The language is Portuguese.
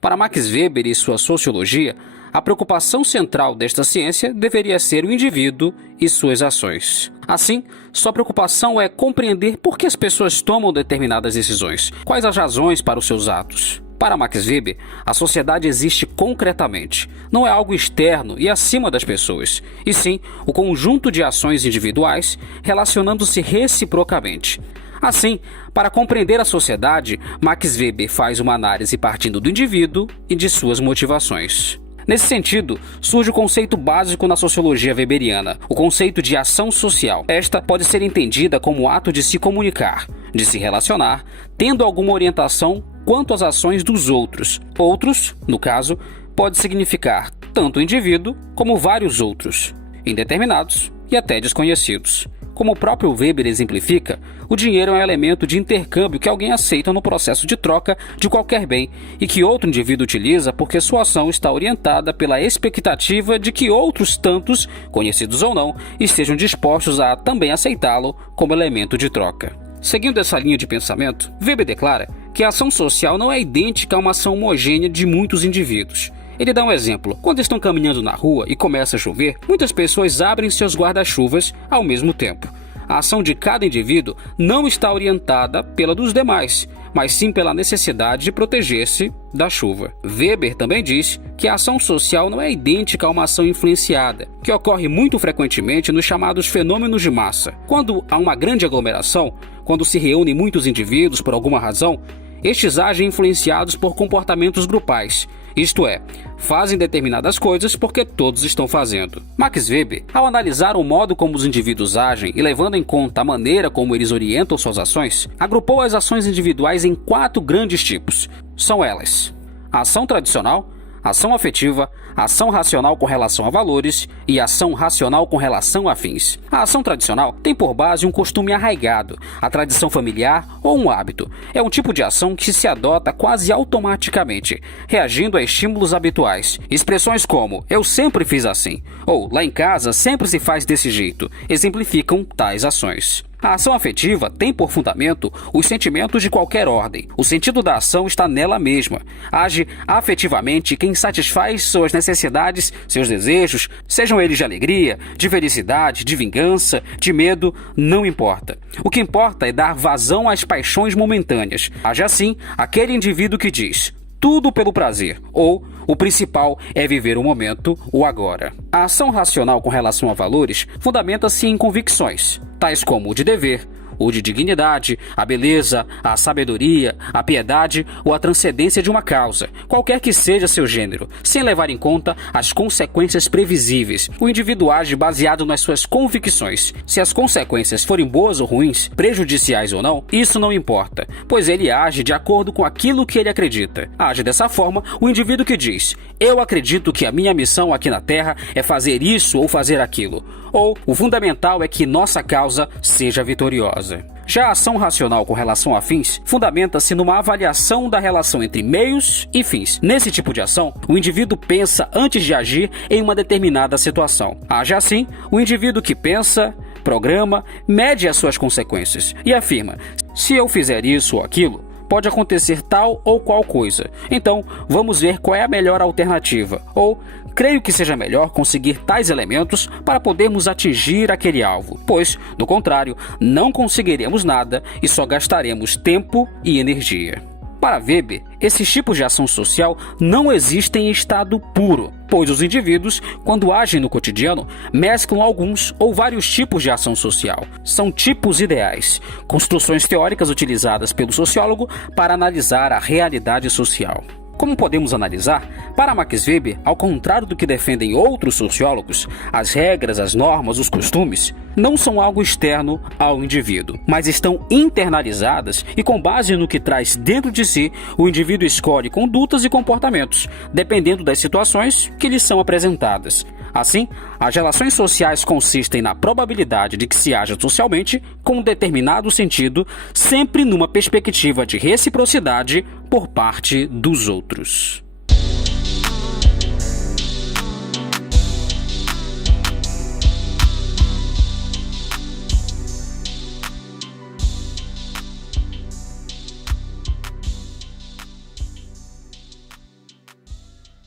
Para Max Weber e sua sociologia, a preocupação central desta ciência deveria ser o indivíduo e suas ações. Assim, sua preocupação é compreender por que as pessoas tomam determinadas decisões, quais as razões para os seus atos. Para Max Weber, a sociedade existe concretamente, não é algo externo e acima das pessoas, e sim o conjunto de ações individuais relacionando-se reciprocamente. Assim, para compreender a sociedade, Max Weber faz uma análise partindo do indivíduo e de suas motivações. Nesse sentido, surge o conceito básico na sociologia weberiana, o conceito de ação social. Esta pode ser entendida como o ato de se comunicar, de se relacionar, tendo alguma orientação quanto às ações dos outros. Outros, no caso, pode significar tanto o indivíduo como vários outros, indeterminados e até desconhecidos. Como o próprio Weber exemplifica, o dinheiro é um elemento de intercâmbio que alguém aceita no processo de troca de qualquer bem e que outro indivíduo utiliza porque sua ação está orientada pela expectativa de que outros tantos, conhecidos ou não, estejam dispostos a também aceitá-lo como elemento de troca. Seguindo essa linha de pensamento, Weber declara que a ação social não é idêntica a uma ação homogênea de muitos indivíduos. Ele dá um exemplo. Quando estão caminhando na rua e começa a chover, muitas pessoas abrem seus guarda-chuvas ao mesmo tempo. A ação de cada indivíduo não está orientada pela dos demais, mas sim pela necessidade de proteger-se da chuva. Weber também diz que a ação social não é idêntica a uma ação influenciada, que ocorre muito frequentemente nos chamados fenômenos de massa. Quando há uma grande aglomeração, quando se reúnem muitos indivíduos por alguma razão, estes agem influenciados por comportamentos grupais, isto é, fazem determinadas coisas porque todos estão fazendo. Max Weber, ao analisar o modo como os indivíduos agem e levando em conta a maneira como eles orientam suas ações, agrupou as ações individuais em 4 grandes tipos. São elas: a ação tradicional, ação afetiva, ação racional com relação a valores e ação racional com relação a fins. A ação tradicional tem por base um costume arraigado, a tradição familiar ou um hábito. É um tipo de ação que se adota quase automaticamente, reagindo a estímulos habituais. Expressões como "eu sempre fiz assim" ou "lá em casa sempre se faz desse jeito" exemplificam tais ações. A ação afetiva tem por fundamento os sentimentos de qualquer ordem. O sentido da ação está nela mesma. Age afetivamente quem satisfaz suas necessidades, seus desejos, sejam eles de alegria, de felicidade, de vingança, de medo, não importa. O que importa é dar vazão às paixões momentâneas. Age assim aquele indivíduo que diz "tudo pelo prazer" ou "o principal é viver o momento, o agora". A ação racional com relação a valores fundamenta-se em convicções, tais como o de dever, o de dignidade, a beleza, a sabedoria, a piedade ou a transcendência de uma causa, qualquer que seja seu gênero, sem levar em conta as consequências previsíveis. O indivíduo age baseado nas suas convicções. Se as consequências forem boas ou ruins, prejudiciais ou não, isso não importa, pois ele age de acordo com aquilo que ele acredita. Age dessa forma o indivíduo que diz "eu acredito que a minha missão aqui na Terra é fazer isso ou fazer aquilo", ou "o fundamental é que nossa causa seja vitoriosa". Já a ação racional com relação a fins fundamenta-se numa avaliação da relação entre meios e fins. Nesse tipo de ação, o indivíduo pensa antes de agir em uma determinada situação. Age assim o indivíduo que pensa, programa, mede as suas consequências e afirma: se eu fizer isso ou aquilo, pode acontecer tal ou qual coisa. Então, vamos ver qual é a melhor alternativa. Ou, creio que seja melhor conseguir tais elementos para podermos atingir aquele alvo, pois, do contrário, não conseguiremos nada e só gastaremos tempo e energia. Para Weber, esses tipos de ação social não existem em estado puro, pois os indivíduos, quando agem no cotidiano, mesclam alguns ou vários tipos de ação social. São tipos ideais, construções teóricas utilizadas pelo sociólogo para analisar a realidade social. Como podemos analisar, para Max Weber, ao contrário do que defendem outros sociólogos, as regras, as normas, os costumes não são algo externo ao indivíduo, mas estão internalizadas e, com base no que traz dentro de si, o indivíduo escolhe condutas e comportamentos, dependendo das situações que lhe são apresentadas. Assim, as relações sociais consistem na probabilidade de que se haja socialmente com um determinado sentido, sempre numa perspectiva de reciprocidade por parte dos outros.